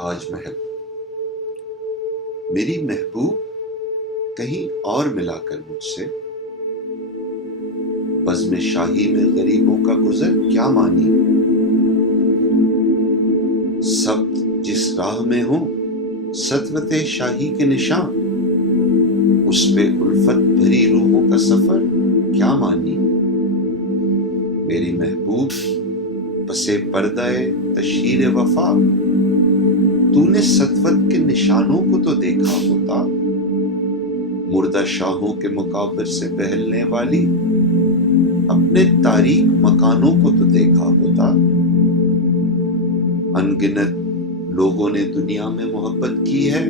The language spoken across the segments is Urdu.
تاج محل۔ میری محبوب کہیں اور ملا کر مجھ سے، بزم شاہی میں غریبوں کا گزر کیا مانی۔ سب جس راہ میں ہوں سطوت شاہی کے نشان، اس پہ الفت بھری روحوں کا سفر کیا مانی۔ میری محبوب پسے پردہ تشہیر وفا، تو نے سطوت کے نشانوں کو تو دیکھا ہوتا، مردہ شاہوں کے مقابر سے بہلنے والی اپنے تاریک مکانوں کو تو دیکھا ہوتا۔ انگنت لوگوں نے دنیا میں محبت کی ہے،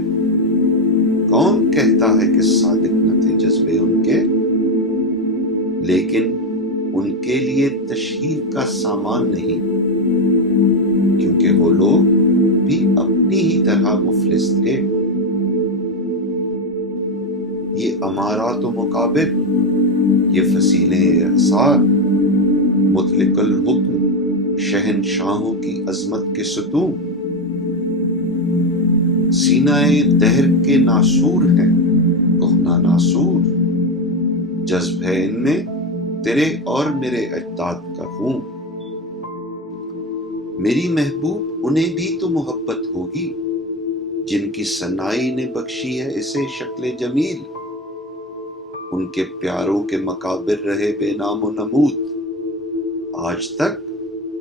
کون کہتا ہے کہ صادق نہ تھے جذبے ان کے، لیکن ان کے لیے تشہیر کا سامان نہیں، کیونکہ وہ لوگ بھی اپنی ہی طرح مفلس تھے۔ یہ امارات و مقابر، یہ فصیلیں احصار، مطلق الحکم شہنشاہوں کی عظمت کے ستون، سینہ دہر کے ناسور ہیں کہنا ناسور، جذب ہے ان میں تیرے اور میرے اجداد کا خون۔ میری محبوب انہیں بھی تو محبت ہوگی جن کی سنائی نے بخشی ہے اسے شکل جمیل، ان کے پیاروں کے مقابر رہے بے نام و نمود، آج تک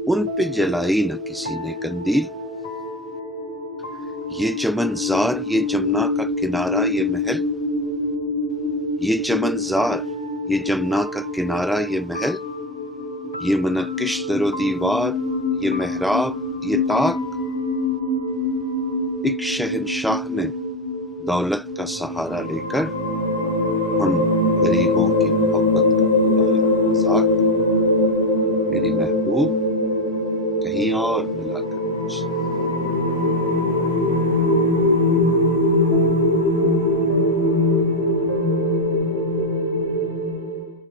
ان پہ جلائی نہ کسی نے قندیل۔ یہ چمن زار، یہ جمنا کا کنارہ، یہ محل، یہ چمن زار، یہ جمنا کا کنارہ، یہ محل، یہ منقش در و دیوار، یہ محراب، یہ طاق، ایک شہنشاہ نے دولت کا سہارا لے کر ہم غریبوں کی محبت